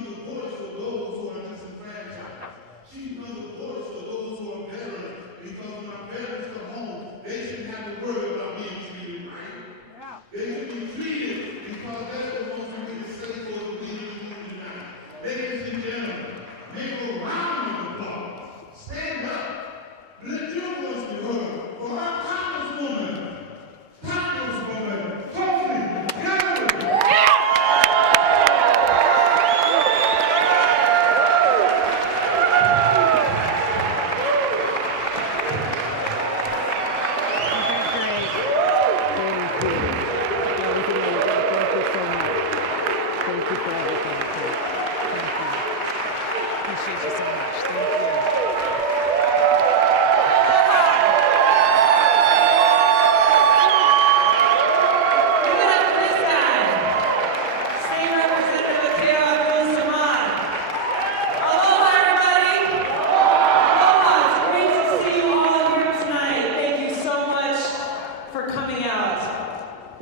becomes a voice for those who are disenfranchised. She becomes a voice for those who are veterans, because when our veterans come home, they shouldn't have to worry about being treated right. Yeah. They should be treated because that's what wants to be the safe for the leaders moving now. Ladies and gentlemen, make a round of applause. Stand up. Let your voice be heard for our Congresswoman, Tulsi Gabbard.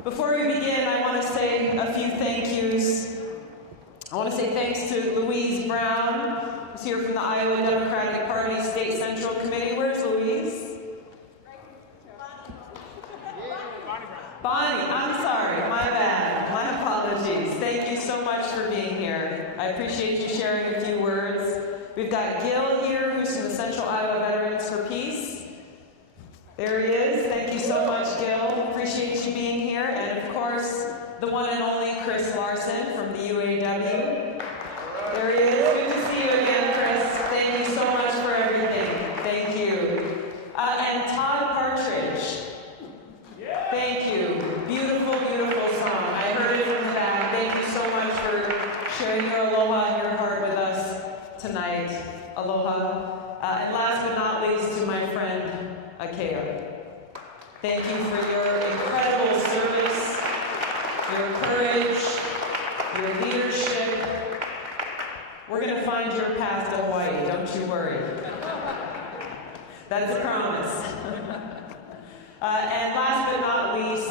Before we begin, I want to say a few thank yous. I want to say thanks to Louise Brown, who's here from the Iowa Democratic Party State Central Committee. Where's Louise? Bonnie, I'm sorry, my bad. My apologies. Thank you so much for being here. I appreciate you sharing a few words. We've got Gil here, who's from the Central Iowa Veterans for Peace. There he is. Thank you so much, Gil. Appreciate you being here. And of course, the one and only Chris Larson from the UAW. There he is. Good to see you again, Chris. Thank you so much for everything. Thank you. And Todd Partridge. Thank you. Beautiful, beautiful song. I heard it from the back. Thank you so much for sharing your aloha and your heart with us tonight. Aloha. And last but not least, to my friend, Akeo. Thank you for your incredible service, your courage, your leadership. We're going to find your path to Hawaii, don't you worry. That's a promise. And last but not least,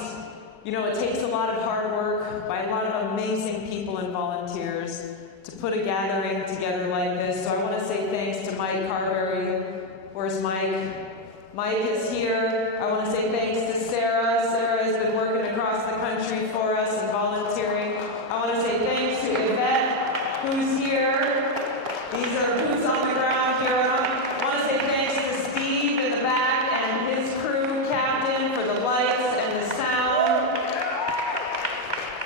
you know, it takes a lot of hard work by a lot of amazing people and volunteers to put a gathering together like this. So I want to say thanks to Mike Carberry. Where's Mike? Mike is here. I want to say thanks to Sarah. Sarah has been working across the country for us and volunteering. I want to say thanks to Yvette, who's here. These are boots on the ground here. I want to say thanks to Steve in the back and his crew, Captain, for the lights and the sound.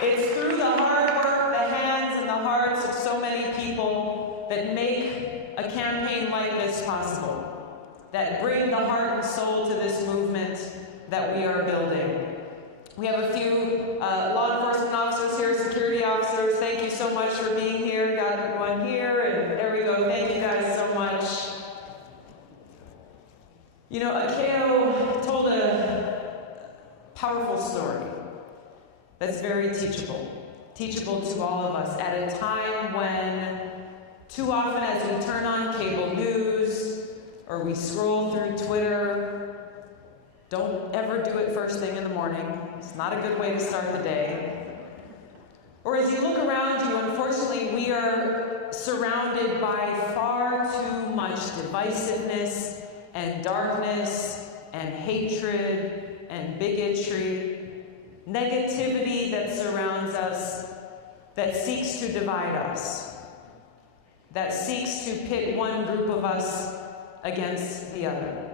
It's through the hard work, the hands, and the hearts of so many people that make a campaign like this possible, that bring the heart and soul to this movement that we are building. We have a few law enforcement officers here, security officers. Thank you so much for being here. Got everyone here, and there we go. Thank you guys so much. You know, Akeo told a powerful story that's very teachable to all of us at a time when too often as we turn on cable news, or we scroll through Twitter. Don't ever do it first thing in the morning. It's not a good way to start the day. Or as you look around you, unfortunately, we are surrounded by far too much divisiveness and darkness and hatred and bigotry, negativity that surrounds us, that seeks to divide us, that seeks to pit one group of us against the other.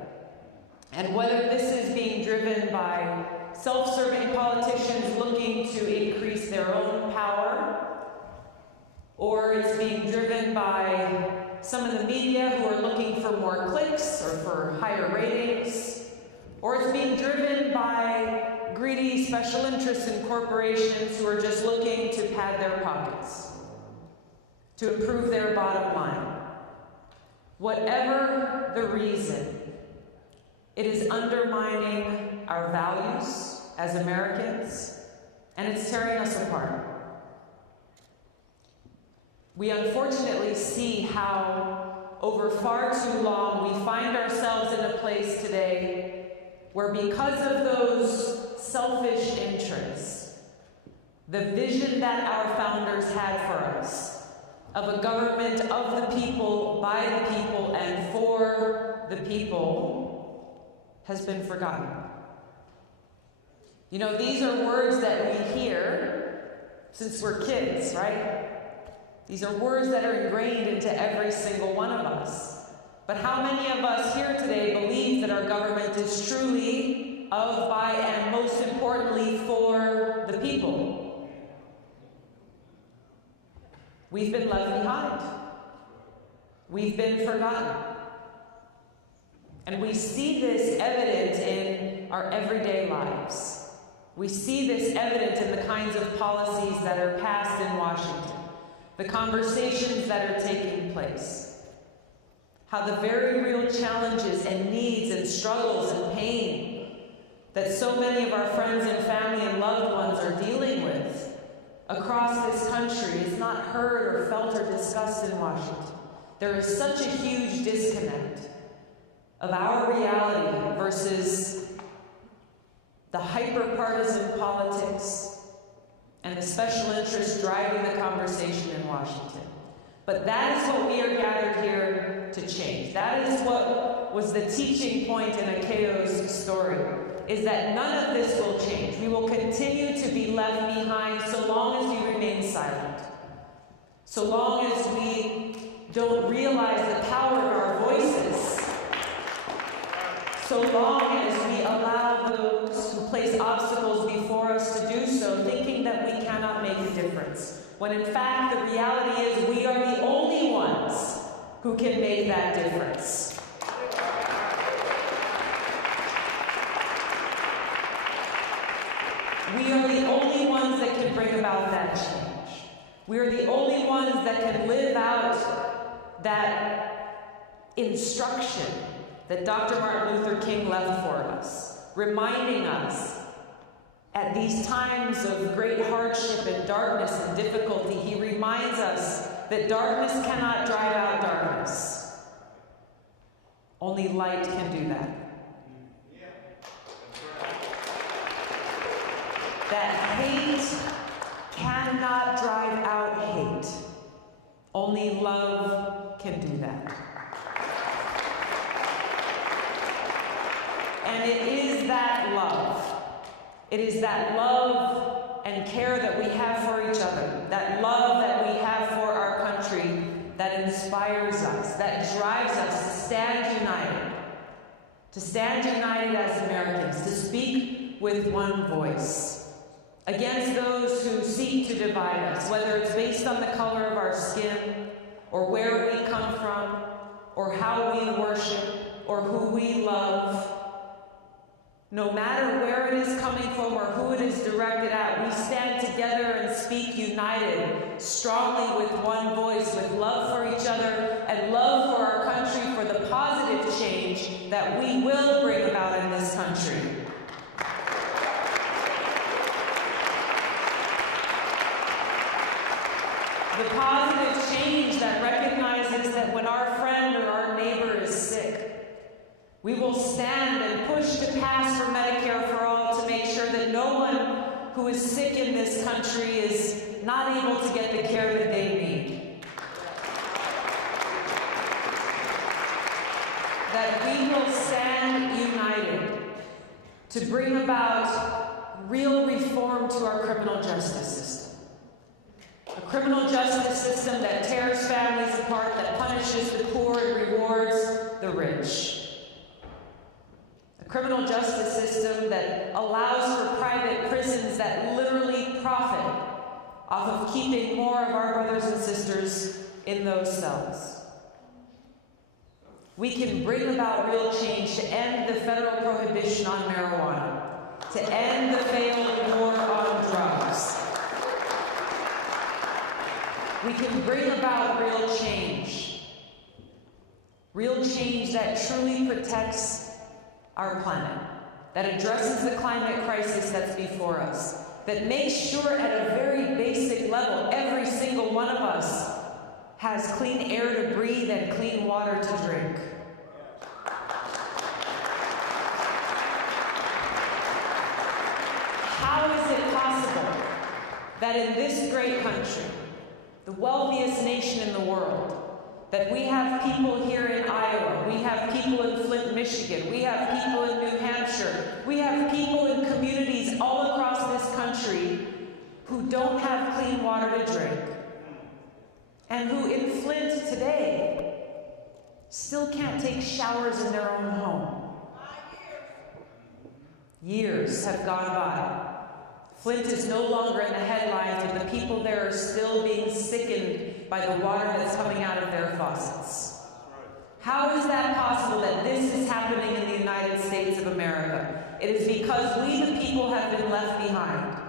And whether this is being driven by self-serving politicians looking to increase their own power, or it's being driven by some of the media who are looking for more clicks or for higher ratings, or it's being driven by greedy special interests and corporations who are just looking to pad their pockets, to improve their bottom line. Whatever the reason, it is undermining our values as Americans, and it's tearing us apart. We unfortunately see how, over far too long, we find ourselves in a place today where, because of those selfish interests, the vision that our founders had for us of a government of the people, by the people, and for the people has been forgotten. You know, these are words that we hear since we're kids, right? These are words that are ingrained into every single one of us. But how many of us here today believe that our government is truly of, by, and most importantly for the people? We've been left behind. We've been forgotten. And we see this evident in our everyday lives. We see this evident in the kinds of policies that are passed in Washington, the conversations that are taking place, how the very real challenges and needs and struggles and pain that so many of our friends and family and loved ones are dealing with across this country is not heard or felt or discussed in Washington. There is such a huge disconnect of our reality versus the hyper-partisan politics and the special interests driving the conversation in Washington. But that is what we are gathered here to change. That is what was the teaching point in Akeo's story, is that none of this will change. We will continue to be left behind so long as we remain silent, so long as we don't realize the power of our voices, so long as we allow those who place obstacles before us to do so, thinking that we cannot make a difference, when in fact the reality is we are the only ones who can make that difference. We are the only ones that can bring about that change. We are the only ones that can live out that instruction that Dr. Martin Luther King left for us, reminding us at these times of great hardship and darkness and difficulty, he reminds us that darkness cannot drive out darkness. Only light can do that. That hate cannot drive out hate. Only love can do that. And it is that love. It is that love and care that we have for each other, that love that we have for our country that inspires us, that drives us to stand united as Americans, to speak with one voice against those who seek to divide us, whether it's based on the color of our skin, or where we come from, or how we worship, or who we love. No matter where it is coming from or who it is directed at, we stand together and speak united, strongly with one voice, with love for each other and love for our country, for the positive change that we will bring about in this country. The positive change that recognizes that when our friend or our neighbor is sick, we will stand and push to pass for Medicare for all to make sure that no one who is sick in this country is not able to get the care that they need. That we will stand united to bring about real reform to our criminal justice system. A criminal justice system that tears families apart, that punishes the poor and rewards the rich. Criminal justice system that allows for private prisons that literally profit off of keeping more of our brothers and sisters in those cells. We can bring about real change to end the federal prohibition on marijuana, to end the failed war on drugs. We can bring about real change that truly protects our planet, that addresses the climate crisis that's before us, that makes sure at a very basic level every single one of us has clean air to breathe and clean water to drink. How is it possible that in this great country, the wealthiest nation in the world, that we have people here in Iowa, we have people in Flint, Michigan, we have people in New Hampshire, we have people in communities all across this country who don't have clean water to drink, and who in Flint today still can't take showers in their own home. Years have gone by. Flint is no longer in the headlines, but the people there are still being sickened by the water that's coming out of their faucets. How is that possible that this is happening in the United States of America? It is because we, the people, have been left behind.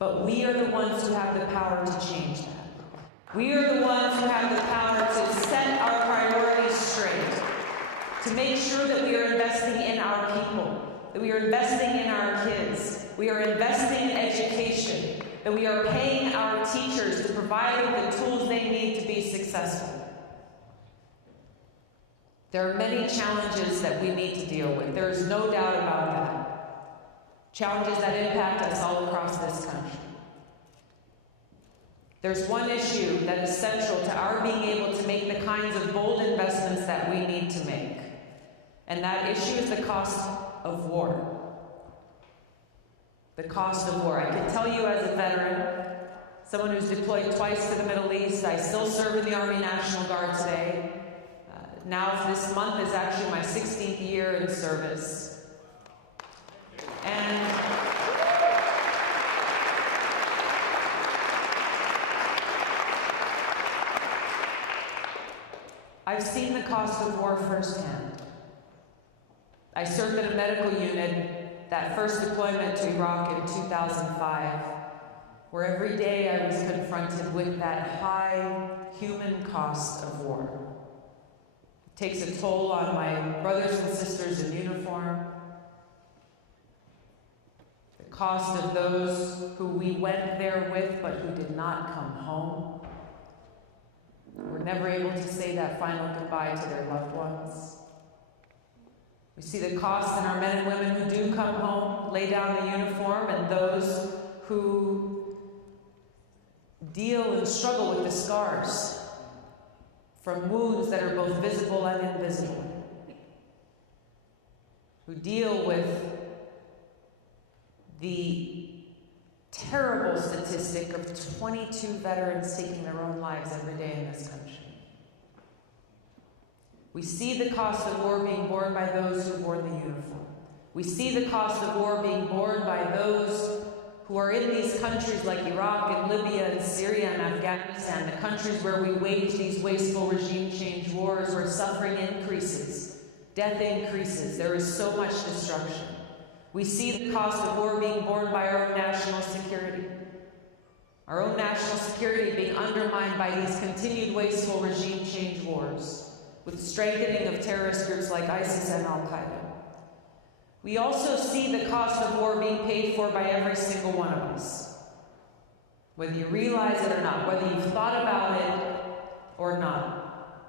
But we are the ones who have the power to change that. We are the ones who have the power to set our priorities straight, to make sure that we are investing in our people, that we are investing in our kids, we are investing in education, that we are paying our teachers to provide them the tools they need to be successful. There are many challenges that we need to deal with. There is no doubt about that. Challenges that impact us all across this country. There's one issue that is central to our being able to make the kinds of bold investments that we need to make. And that issue is the cost of war. The cost of war. I can tell you as a veteran, someone who's deployed twice to the Middle East, I still serve in the Army National Guard today. Now this month is actually my 16th year in service. And I've seen the cost of war firsthand. I served in a medical unit, that first deployment to Iraq in 2005, where every day I was confronted with that high human cost of war. It takes a toll on my brothers and sisters in uniform, the cost of those who we went there with but who did not come home, were never able to say that final goodbye to their loved ones. We see the cost in our men and women who do come home, lay down the uniform, and those who deal and struggle with the scars from wounds that are both visible and invisible, who deal with the terrible statistic of 22 veterans taking their own lives every day in this country. We see the cost of war being borne by those who wore the uniform. We see the cost of war being borne by those who are in these countries like Iraq and Libya and Syria and Afghanistan, the countries where we wage these wasteful regime change wars, where suffering increases, death increases, there is so much destruction. We see the cost of war being borne by our own national security. Our own national security being undermined by these continued wasteful regime change wars, with strengthening of terrorist groups like ISIS and Al-Qaeda. We also see the cost of war being paid for by every single one of us, whether you realize it or not, whether you've thought about it or not.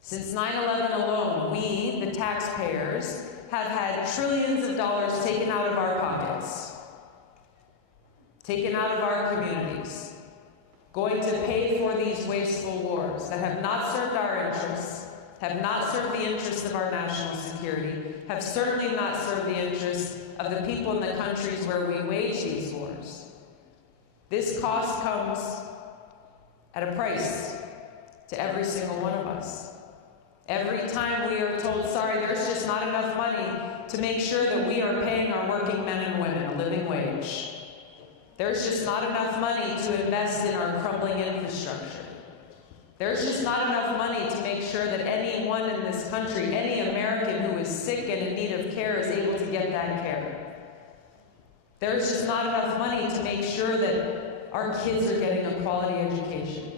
Since 9/11 alone, we, the taxpayers, have had trillions of dollars taken out of our pockets, taken out of our communities, going to pay for these wasteful wars that have not served our interests, have not served the interests of our national security, have certainly not served the interests of the people in the countries where we wage these wars. This cost comes at a price to every single one of us. Every time we are told, sorry, there's just not enough money to make sure that we are paying our working men and women a living wage. There's just not enough money to invest in our crumbling infrastructure. There's just not enough money to make sure that anyone in this country, any American who is sick and in need of care is able to get that care. There's just not enough money to make sure that our kids are getting a quality education.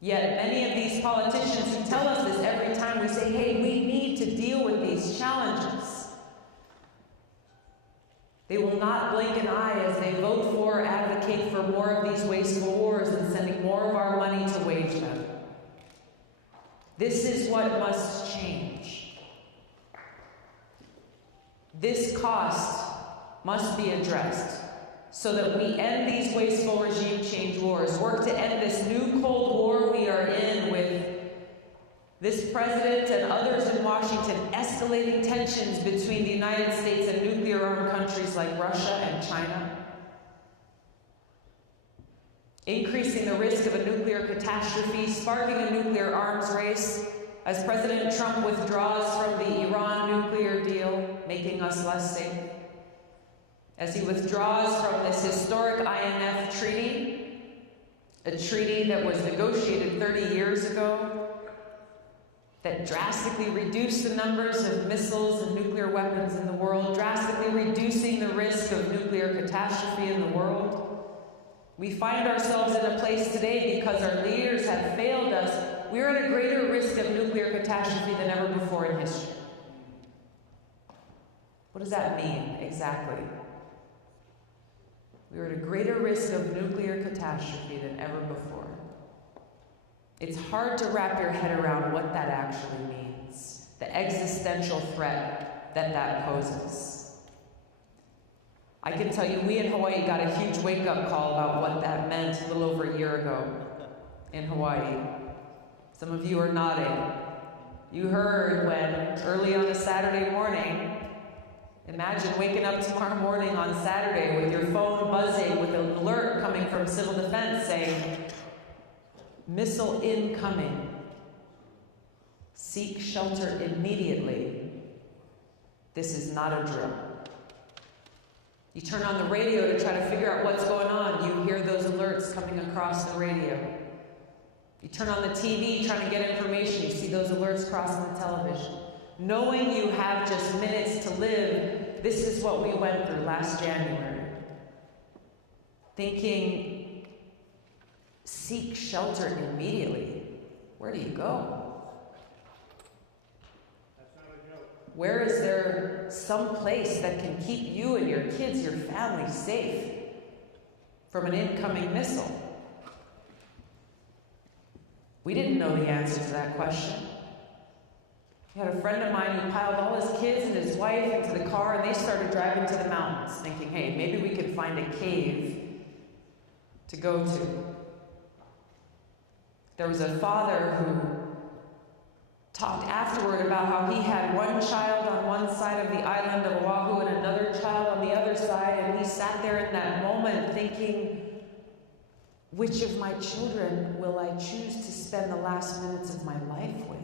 Yet many of these politicians who tell us this every time we say, hey, we need to deal with these challenges, they will not blink an eye as they vote for or advocate for more of these wasteful wars and sending more of our money to wage them. This is what must change. This cost must be addressed so that we end these wasteful regime change wars, work to end this new Cold War we are in with this president and others in Washington escalating tensions between the United States and nuclear-armed countries like Russia and China, increasing the risk of a nuclear catastrophe, sparking a nuclear arms race as President Trump withdraws from the Iran nuclear deal, making us less safe, as he withdraws from this historic INF treaty, a treaty that was negotiated 30 years ago, that drastically reduced the numbers of missiles and nuclear weapons in the world, drastically reducing the risk of nuclear catastrophe in the world. We find ourselves in a place today because our leaders have failed us. We're at a greater risk of nuclear catastrophe than ever before in history. What does that mean exactly? We're at a greater risk of nuclear catastrophe than ever before. It's hard to wrap your head around what that actually means, the existential threat that that poses. I can tell you, we in Hawaii got a huge wake-up call about what that meant a little over a year ago in Hawaii. Some of you are nodding. You heard when, early on a Saturday morning, imagine waking up tomorrow morning on Saturday with your phone buzzing with an alert coming from Civil Defense saying, "Missile incoming. Seek shelter immediately. This is not a drill." You turn on the radio to try to figure out what's going on. You hear those alerts coming across the radio. You turn on the TV trying to get information. You see those alerts crossing the television. Knowing you have just minutes to live, this is what we went through last January. Thinking, seek shelter immediately. Where do you go? Where is there some place that can keep you and your kids, your family safe from an incoming missile? We didn't know the answer to that question. I had a friend of mine who piled all his kids and his wife into the car, and they started driving to the mountains, thinking, hey, maybe we could find a cave to go to. There was a father who talked afterward about how he had one child on one side of the island of Oahu and another child on the other side, and he sat there in that moment thinking, which of my children will I choose to spend the last minutes of my life with?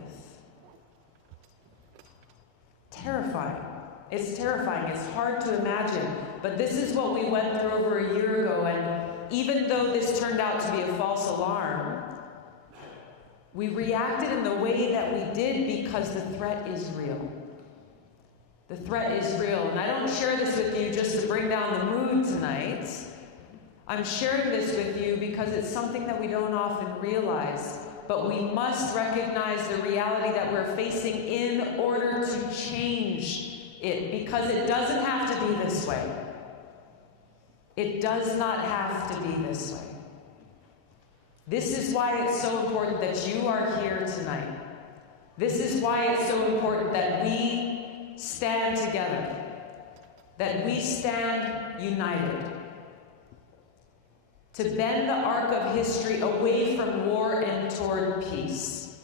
Terrifying. It's terrifying. It's hard to imagine. But this is what we went through over a year ago, and even though this turned out to be a false alarm, we reacted in the way that we did because the threat is real. The threat is real. And I don't share this with you just to bring down the mood tonight. I'm sharing this with you because it's something that we don't often realize. But we must recognize the reality that we're facing in order to change it, because it doesn't have to be this way. It does not have to be this way. This is why it's so important that you are here tonight. This is why it's so important that we stand together, that we stand united, to bend the arc of history away from war and toward peace.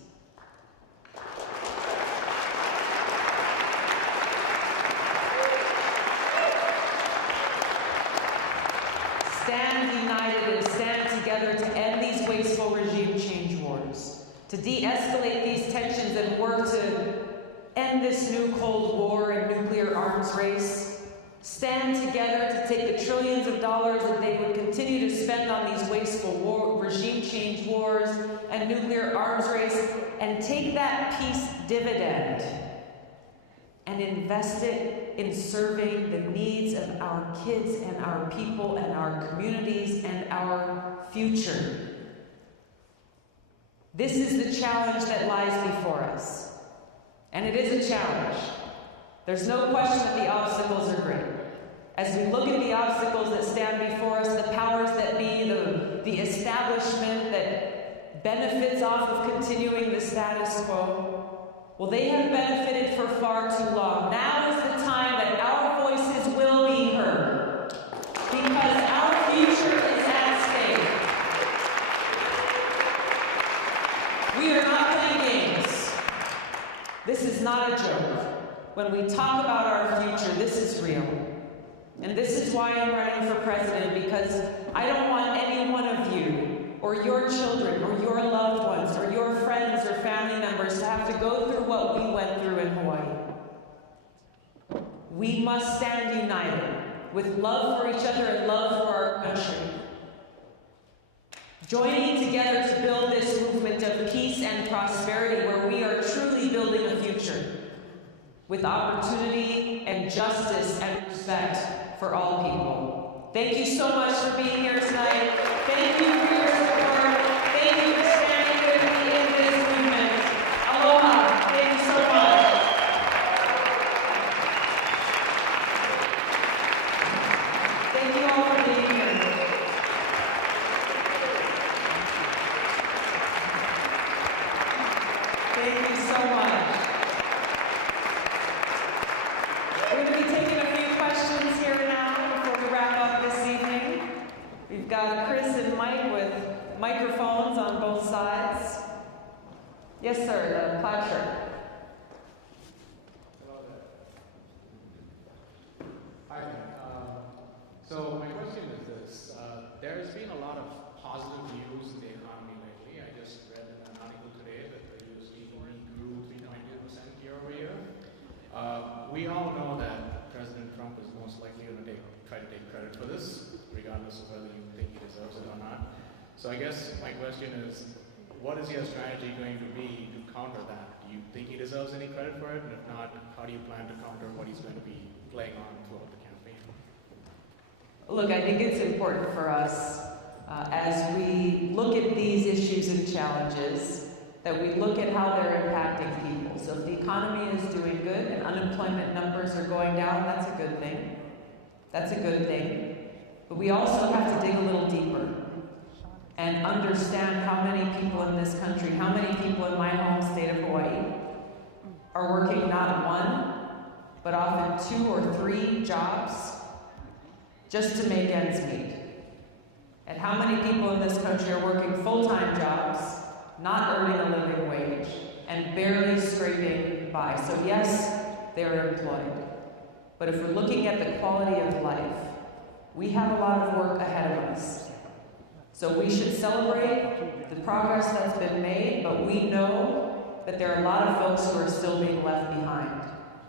Stand united and stand together to end these wasteful regime change wars, to de-escalate these tensions and work to end this new Cold War and nuclear arms race. Stand together to take the trillions of dollars that they would continue to spend on these wasteful regime change wars and nuclear arms race and take that peace dividend and invest it in serving the needs of our kids and our people and our communities and our future. This is the challenge that lies before us. And it is a challenge. There's no question that the obstacles are great. As we look at the obstacles that stand before us, the powers that be, the establishment that benefits off of continuing the status quo, well, they have benefited for far too long. Now is the time that our voices will be heard. Because our we talk about our future, this is real. And this is why I'm running for president, because I don't want any one of you, or your children, or your loved ones, or your friends or family members to have to go through what we went through in Hawaii. We must stand united with love for each other and love for our country. Joining together to build this movement of peace and prosperity where we are truly building a future with opportunity and justice and respect for all people. Thank you so much for being here tonight. Thank you for your support. Thank you for standing with me in this movement. Aloha. Thank you so much. Thank you all for being here. Thank you so much. We're going to be taking a few questions here now before we wrap up this evening. We've got Chris and Mike with microphones on both sides. Yes, sir, the plaid shirt. Hi. So my question is this. There's been a lot of positive news in the economy lately. I just read in an article today that the U.S. economy grew 3.2% year over year. We all know that President Trump is most likely going to try to take credit for this, regardless of whether you think he deserves it or not. So I guess my question is, what is your strategy going to be to counter that? Do you think he deserves any credit for it? And if not, how do you plan to counter what he's going to be playing on throughout the campaign? Look, I think it's important for us as we look at these issues and challenges that we look at how they're impacting people. So if the economy is doing good and unemployment numbers are going down, that's a good thing. That's a good thing. But we also have to dig a little deeper and understand how many people in this country, how many people in my home state of Hawaii are working not one, but often 2 or 3 jobs just to make ends meet. And how many people in this country are working full-time jobs, not earning a living wage, and barely scraping by. So yes, they're employed. But if we're looking at the quality of life, we have a lot of work ahead of us. So we should celebrate the progress that's been made, but we know that there are a lot of folks who are still being left behind.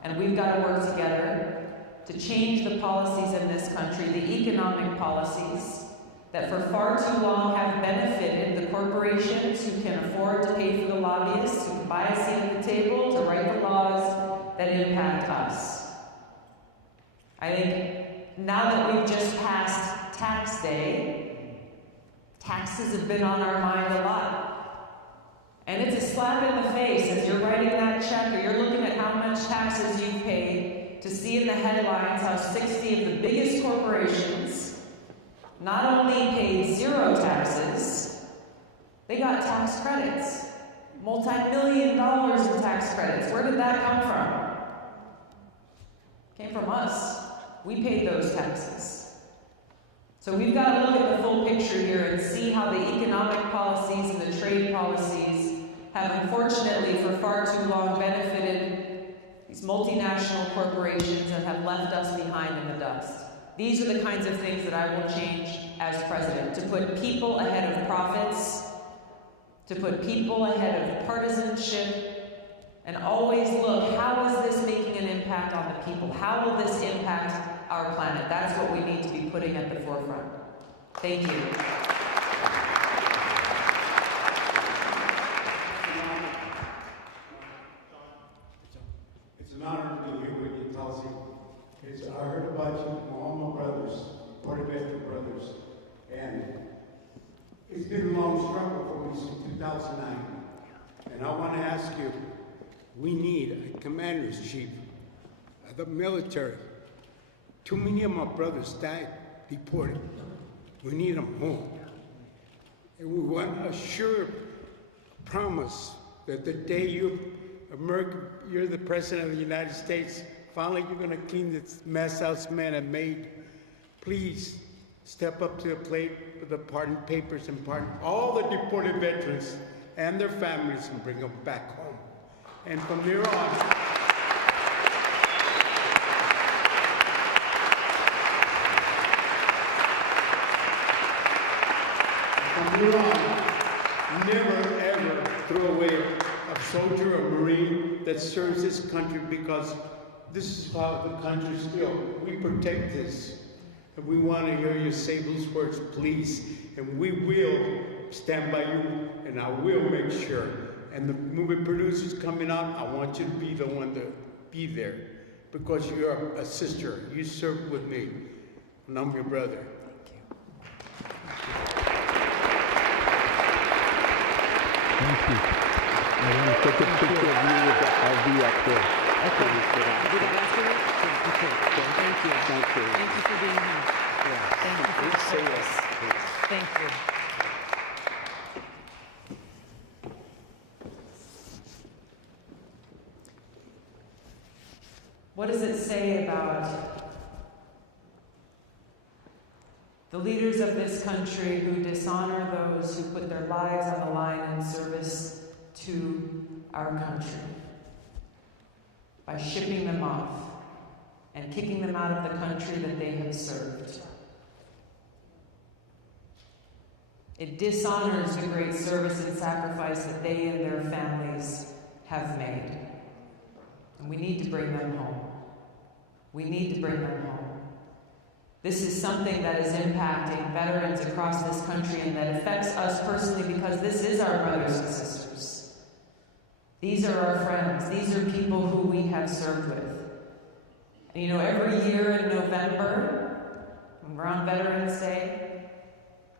And we've got to work together to change the policies in this country, the economic policies that for far too long have benefited the corporations who can afford to pay for the lobbyists, who can buy a seat at the table to write the laws that impact us. I think now that we've just passed tax day, taxes have been on our mind a lot. And it's a slap in the face as you're writing that check or you're looking at how much taxes you've paid to see in the headlines how 60 of the biggest corporations not only paid 0 taxes, they got tax credits. Multi-million dollars in tax credits. Where did that come from? Came from us. We paid those taxes. So we've got to look at the full picture here and see how the economic policies and the trade policies have unfortunately for far too long benefited these multinational corporations and have left us behind in the dust. These are the kinds of things that I will change as president, to put people ahead of profits, to put people ahead of partisanship, and always look, how is this making an impact on the people? How will this impact our planet? That's what we need to be putting at the forefront. Thank you. It's an honor to be here with you, Tulsi. I heard about you from all my brothers, Cooperative brothers, and it's been a long struggle for me since 2009. And I want to ask you, we need a commander-in-chief of the military. Too many of my brothers died, deported. We need them home. And we want a sure promise that the day you're the president of the United States, finally you're going to clean this mess us men have made. Please step up to the plate with the pardon papers and pardon all the deported veterans and their families and bring them back home. And from there on, you're on, never ever throw away a soldier or Marine that serves this country, because this is how the country's built. We protect this. And we want to hear you say those words, please. And we will stand by you, and I will make sure. And the movie producers coming out, I want you to be the one to be there, because you're a sister. You served with me, and I'm your brother. Thank you. I want to take a picture of you with the RV up there. Okay. Did I ask you? Okay. Thank you. Thank you. Thank you for being here. Yeah. Thank you for your Say service. it. Thank you. What does it say about the leaders of this country who dishonor those who put their lives on the line in service to our country by shipping them off and kicking them out of the country that they have served? It dishonors the great service and sacrifice that they and their families have made. And we need to bring them home. We need to bring them home. This is something that is impacting veterans across this country and that affects us personally, because this is our brothers and sisters. These are our friends. These are people who we have served with. And you know, every year in November, when we're on Veterans Day,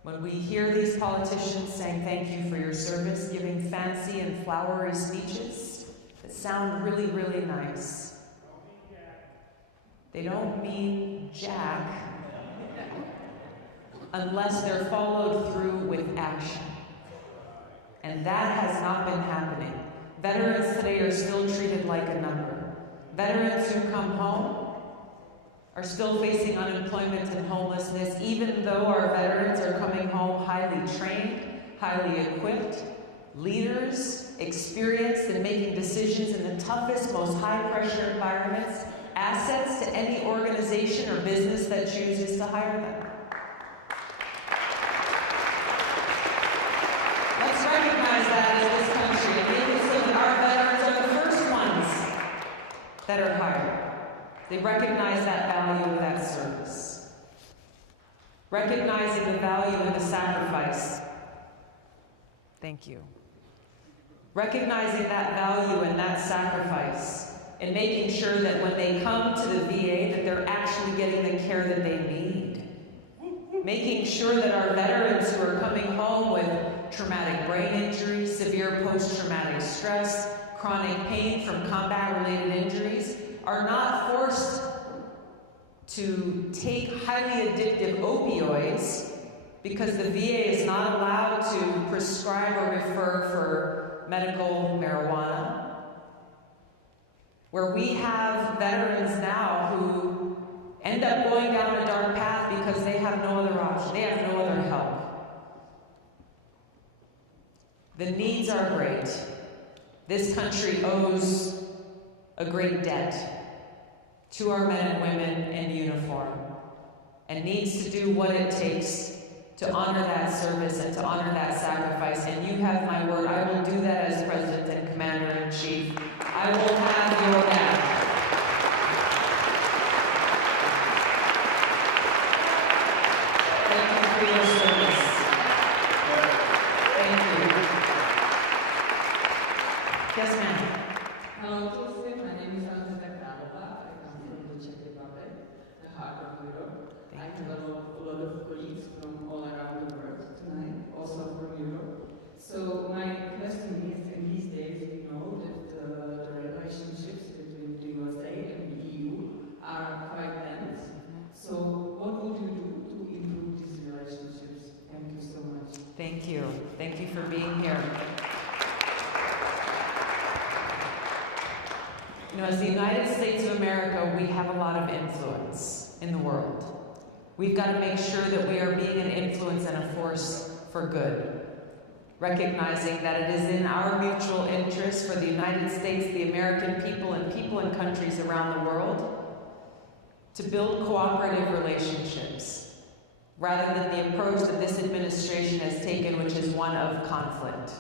when we hear these politicians saying thank you for your service, giving fancy and flowery speeches that sound really, really nice, they don't mean jack unless they're followed through with action. And that has not been happening. Veterans today are still treated like a number. Veterans who come home are still facing unemployment and homelessness, even though our veterans are coming home highly trained, highly equipped, leaders, experienced in making decisions in the toughest, most high-pressure environments, assets to any organization or business that chooses to hire them. Let's recognize that in this country and make it so that our veterans are the first ones that are hired. They recognize that value of that service. Recognizing the value and the sacrifice. Thank you. Recognizing that value and that sacrifice, and making sure that when they come to the VA that they're actually getting the care that they need. Making sure that our veterans who are coming home with traumatic brain injury, severe post-traumatic stress, chronic pain from combat-related injuries are not forced to take highly addictive opioids because the VA is not allowed to prescribe or refer for medical marijuana. Where we have veterans now who end up going down a dark path because they have no other option, they have no other help. The needs are great. This country owes a great debt to our men and women in uniform, and needs to do what it takes to honor that service and to honor that sacrifice. And you have my word, I will do that as President and Commander-in-Chief. I will have your back. Thank you for your service. Thank you. Yes, ma'am. Hello, Tulsi. My name is Tulsi Gabbard. I come from the Czech Republic, the heart of Europe. I have a lot of colleagues from all around the world tonight, also from Europe. So my question is, in these days we know that the relationships between the USA and the EU are quite tense. So what would you do to improve these relationships? Thank you so much. Thank you. Thank you for being here. You know, as the United States of America, we have a lot of influence in the world. We've got to make sure that we are being an influence and a force for good. Recognizing that it is in our mutual interest for the United States, the American people, and people in countries around the world to build cooperative relationships rather than the approach that this administration has taken, which is one of conflict.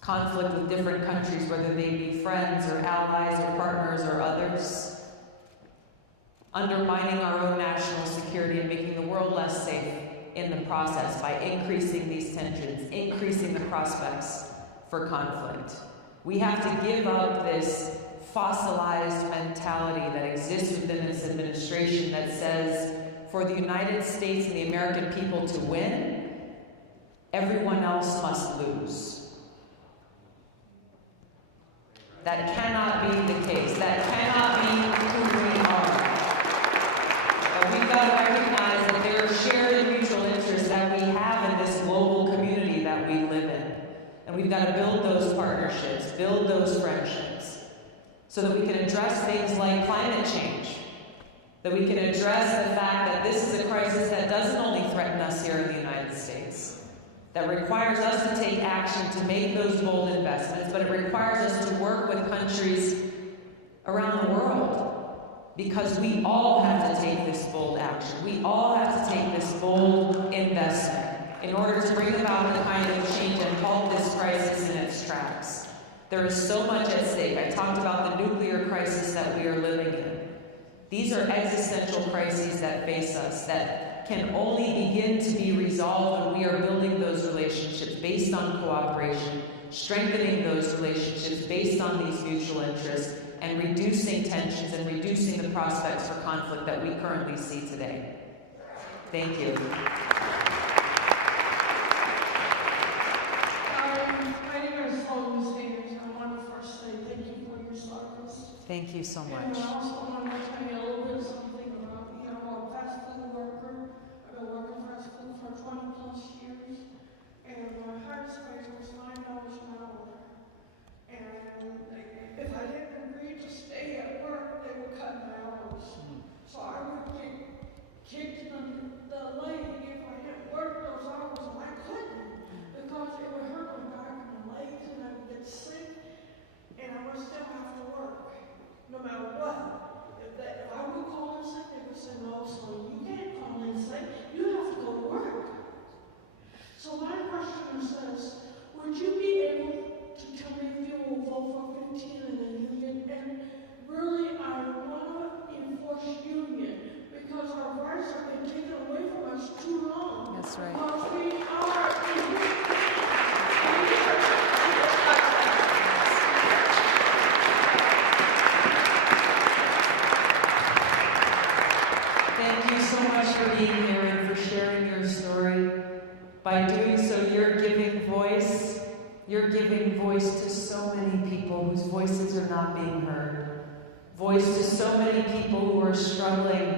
Conflict with different countries, whether they be friends or allies or partners or others. Undermining our own national security and making the world less safe in the process by increasing these tensions, increasing the prospects for conflict. We have to give up this fossilized mentality that exists within this administration that says for the United States and the American people to win, everyone else must lose. That cannot be the case. That cannot be who we are. But we've got to recognize that there are shared and mutual interests that we have in this global community that we live in. And we've got to build those partnerships, build those friendships, so that we can address things like climate change, that we can address the fact that this is a crisis that doesn't only threaten us here in the United States, that requires us to take action to make those bold investments, but it requires us to work with countries around the world, because we all have to take this bold action. We all have to take this bold investment in order to bring about the kind of change and halt this crisis in its tracks. There is so much at stake. I talked about the nuclear crisis that we are living in. These are existential crises that face us, that can only begin to be resolved when we are building those relationships based on cooperation, strengthening those relationships based on these mutual interests, and reducing tensions and reducing the prospects for conflict that we currently see today. Thank you. My name is Tulsi Gabbard. I want to first say thank you for your service. Thank you so much. And I also want to tell you a little bit something about me. I'm a fast food worker. I've been working fast food for 20 plus years. And my highest wage was $9 an hour. And if I didn't agree to stay at work, they would cut my hours. So I would get kicked in the leg if I didn't work those hours, and I couldn't, because it would hurt my back and my legs, and I would get sick, and I would still have to work, no matter what. If I would call in sick, they would say, no, so you can't call in sick, you have to go to work. So my question is this: would you be able to tell me if you will vote for 15 in the union? And really, I want to enforce union, because our rights have been taken away from us too long. That's right. Because we are Thank you so much for being here and for sharing your story. By doing so, you're giving voice to so many people whose voices are not being heard. Voice to so many people who are struggling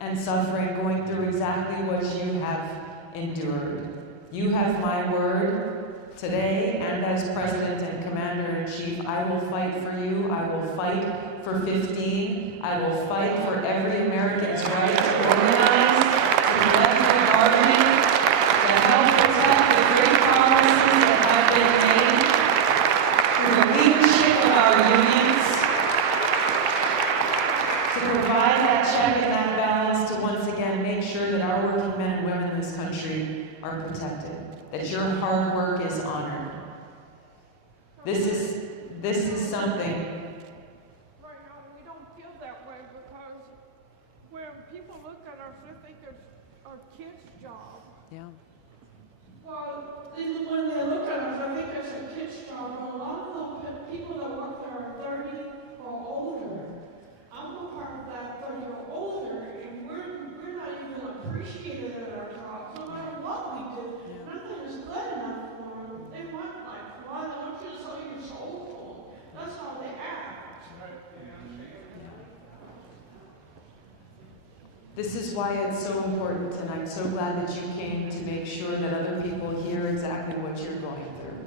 and suffering, going through exactly what you have endured. You have my word today, and as President and Commander-in-Chief, I will fight for you. I will fight for 15. I will fight for every American's right to organize, to collective bargaining, to help protect the great promises that have been made through the leadership of our unions, to provide that check and that balance, to once again make sure that our working men and women in this country are protected, that your hard work is honored. This is something. right now, we don't feel that way, because when people look at us, they think it's our kid's job. Yeah. Well, even when they look at us, I think it's a kid's job. But a lot of the people that work there are 30 or older. I'm a part of that 30 or older, and we're not even appreciated at our jobs, no matter what we do. Nothing is good enough for them. They want like, why they want you to sell your soul to them. That's how they act. This is why it's so important, and I'm so glad that you came to make sure that other people hear exactly what you're going through.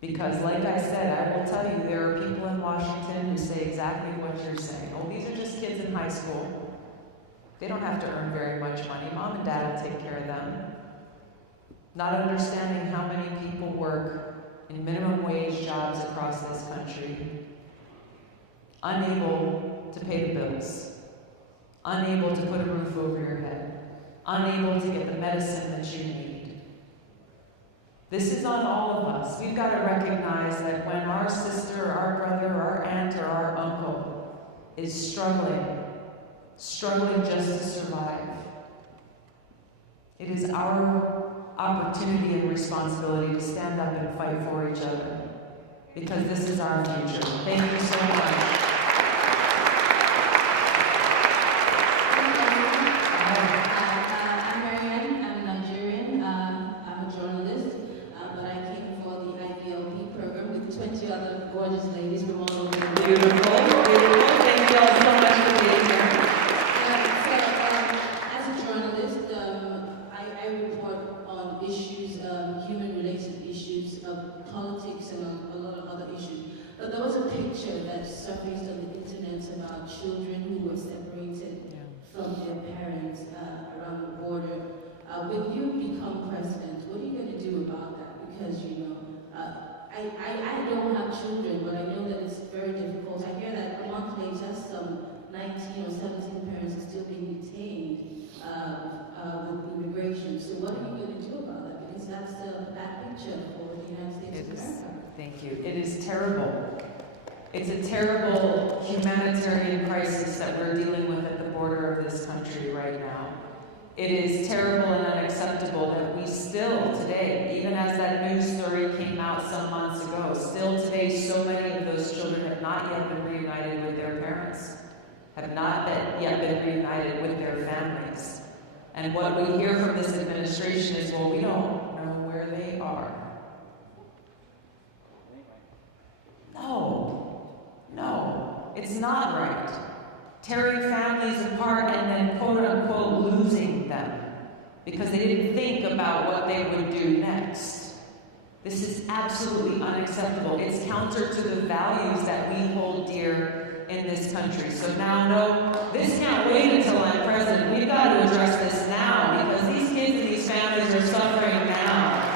Because like I said, I will tell you, there are people in Washington who say exactly what you're saying. Oh, these are just kids in high school. They don't have to earn very much money. Mom and dad will take care of them. Not understanding how many people work in minimum wage jobs across this country, unable to pay the bills, unable to put a roof over your head, unable to get the medicine that you need. This is on all of us. We've got to recognize that when our sister, our brother, our aunt, or our uncle is struggling just to survive, it is our opportunity and responsibility to stand up and fight for each other, because this is our future. Thank you so much. Gorgeous ladies from all over the world. Beautiful, beautiful. Thank you all so much for being here. As a journalist, I report on issues, human-related issues, politics, and a lot of other issues. But there was a picture that surfaced on the internet about children who were separated from their parents around the border. When you become president, what are you going to do about that? Because, I don't have children, but I know that it's very difficult. I hear that a month later, some 19 or 17 parents are still being detained with immigration. So what are you going to do about that? Because that's the bad picture for the United States of America. Thank you. It is terrible. It's a terrible humanitarian crisis that we're dealing with at the border of this country right now. It is terrible and unacceptable that we still today, even as that news story came out some months ago, still today so many of those children have not yet been reunited with their parents, have not yet been reunited with their families. And what we hear from this administration is, well, we don't know where they are. No, it's not right. Tearing families apart and then quote-unquote losing them because they didn't think about what they would do next. This is absolutely unacceptable. It's counter to the values that we hold dear in this country. So now, no, this can't wait until I'm president. We've got to address this now because these kids and these families are suffering now.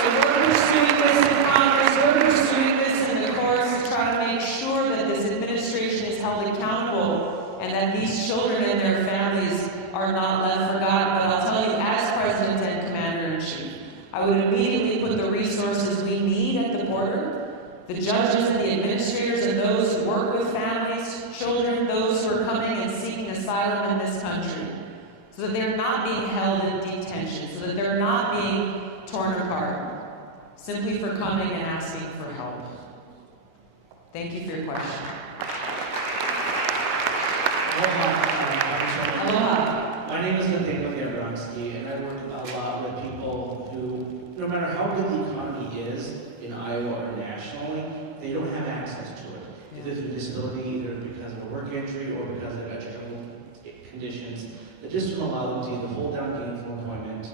So we're pursuing this in Congress. We're pursuing this in the courts to try to make sure that this administration is held accountable and that these children and their families are not left forgotten. But I'll tell you, as President and Commander-in-Chief, I would immediately put the resources we need at the border, the judges and the administrators and those who work with families, children, those who are coming and seeking asylum in this country, so that they're not being held in detention, so that they're not being torn apart, simply for coming and asking for help. Thank you for your question. Aloha. My name is Nathaniel Gabronsky, and I work a lot with people who, no matter how good the economy is in Iowa or nationally, they don't have access to it. Either through disability, either because of a work injury, or because of educational conditions that just don't allow them to either hold down gainful employment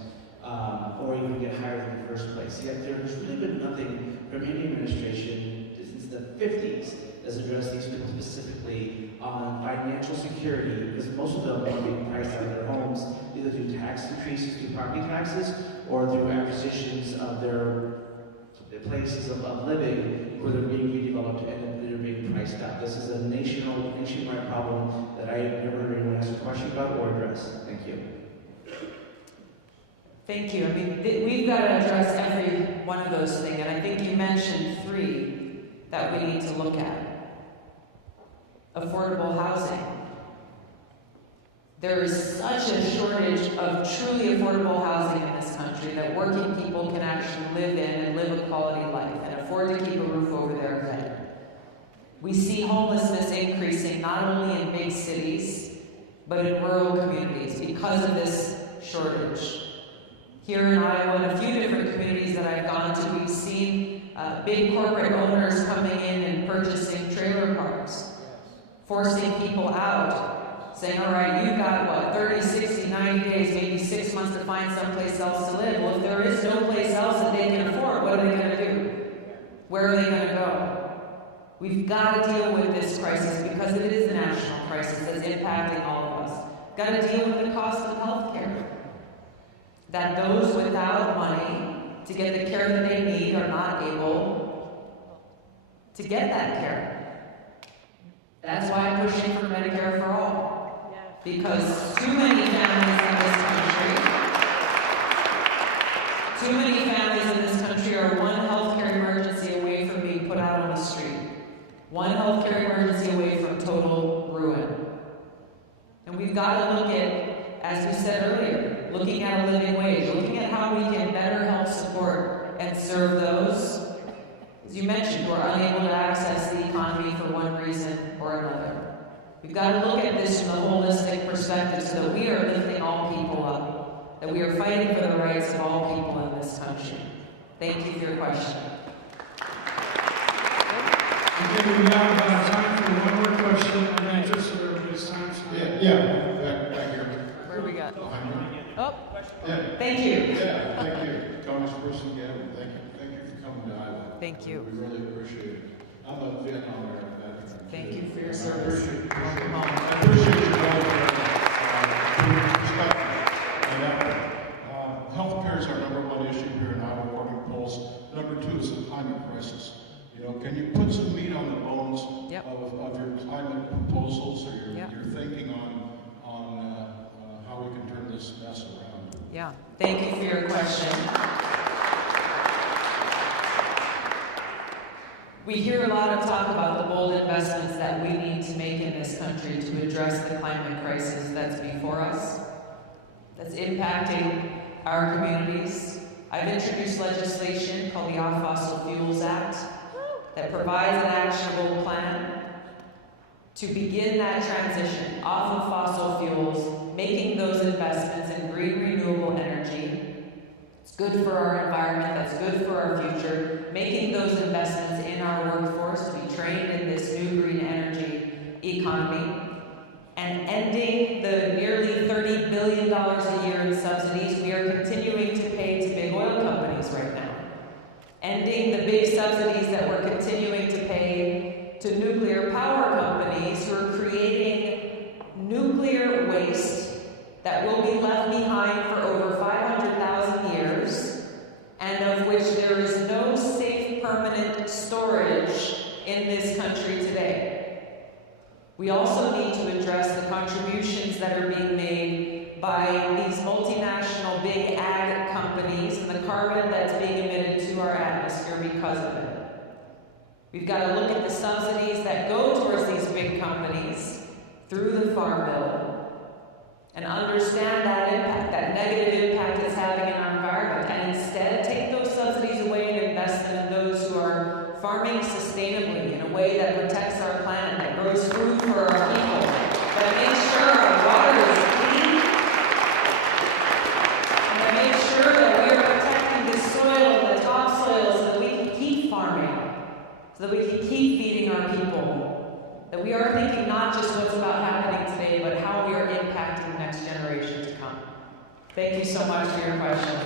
or even get hired in the first place. Yet there's really been nothing from any administration since the 50s that's addressed these people specifically on financial security, because most of them are being priced out of their homes either through tax increases through property taxes or through acquisitions of their places of living where they're being redeveloped and they're being priced out. This is a nationwide problem that I have never heard anyone ask a question about or address. Thank you. Thank you. I mean, we've got to address every one of those things, and I think you mentioned 3 that we need to look at. Affordable housing. There is such a shortage of truly affordable housing in this country that working people can actually live in and live a quality life and afford to keep a roof over their head. We see homelessness increasing not only in big cities, but in rural communities because of this shortage. Here in Iowa, in a few different communities that I've gone to, we've seen big corporate owners coming in and purchasing trailer parks, forcing people out, saying, all right, you've got, 30, 60, 90 days, maybe 6 months to find someplace else to live. Well, if there is no place else that they can afford, what are they going to do? Where are they going to go? We've got to deal with this crisis because it is a national crisis that's impacting all of us. Got to deal with the cost of health care. That those without money to get the care that they need are not able to get that care. That's why I'm pushing for Medicare for all. Because too many families in this country are one healthcare emergency away from being put out on the street. One healthcare emergency away from total ruin. And we've got to look at, as we said earlier, looking at a living wage, looking at how we can better help support and serve those, as you mentioned, who are unable to access the economy for one reason or another. We've got to look at this from a holistic perspective so that we are lifting all people up, that we are fighting for the rights of all people in this country. Thank you for your question. Okay, we have time for one more question, and then just so everybody's time. Back here. Where we got? Behind you. Oh, Yeah. thank you. Yeah, thank you. Congressperson Gabbard, thank you for coming to Iowa. Thank you. We really appreciate it. I'm a Vietnam veteran. Thank you for your I service. appreciate Welcome home. you guys' perspective. And healthcare is our #1 issue here in Iowa, according to polls. #2 is the climate crisis. You know, can you put some meat on the bones of your climate proposals or your thinking on how we can turn this mess around? Yeah, thank you for your question. We hear a lot of talk about the bold investments that we need to make in this country to address the climate crisis that's before us, that's impacting our communities. I've introduced legislation called the Off Fossil Fuels Act that provides an actionable plan to begin that transition off of fossil fuels, making those investments in green renewable energy. It's good for our environment, that's good for our future, making those investments in our workforce to be trained in this new green energy economy, and ending the nearly $30 billion a year in subsidies we are continuing to pay to big oil companies right now. Ending the big subsidies that we're continuing to pay to nuclear power companies who are creating nuclear waste that will be left behind for over 500,000 years, and of which there is no safe permanent storage in this country today. We also need to address the contributions that are being made by these multinational big ag companies and the carbon that's being emitted to our atmosphere because of it. We've got to look at the subsidies that go towards these big companies through the Farm Bill and understand that impact, that negative impact it's having in our environment, and instead take those subsidies away and invest them in those who are farming sustainably in a way that protects our planet, that grows food for our people, that makes sure our water is clean, and that makes sure that we are protecting the soil and the topsoil so that we can keep farming, so that we can keep feeding our people, that we are thinking not just what's about happening today, but how we are impacting the next generation to come. Thank you so much for your question.